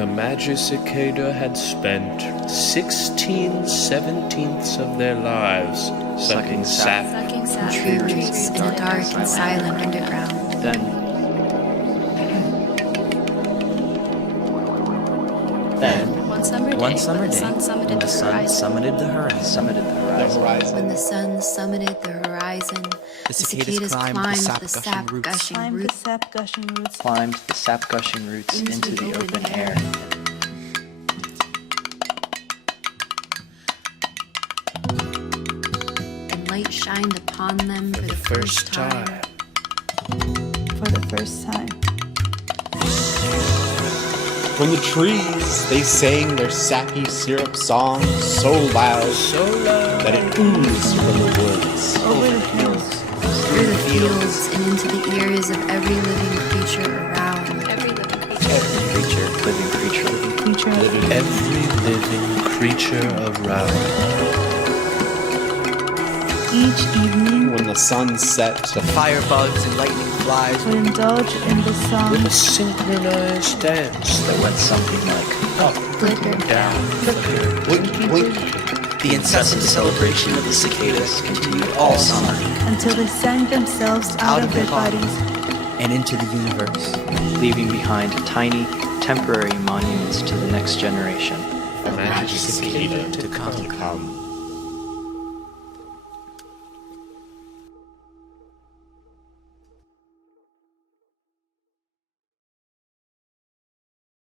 The magic cicada had spent 16/17 of their lives sucking sap from tree roots in a dark and silent underground. Then one summer day, when the sun summited the horizon, when the sun summited the horizon, the cicadas climbed the sap gushing roots into the open air. And light shined upon them for the first time. From the trees, they sang their sappy syrup song so loud that it oozed from the woods. Through the fields and into the ears of every living creature around. Every living creature around. Each evening, When the sun set, The firebugs and lightning flies we indulge in the song With a synchronized dance that went something like up, Flicker. down, flicker, blink, blink, the incessant celebration of the cicadas continued all summer until they sang themselves out of their bodies. and into the universe, leaving behind tiny, temporary monuments to the next generation. a magic cicada to come. come.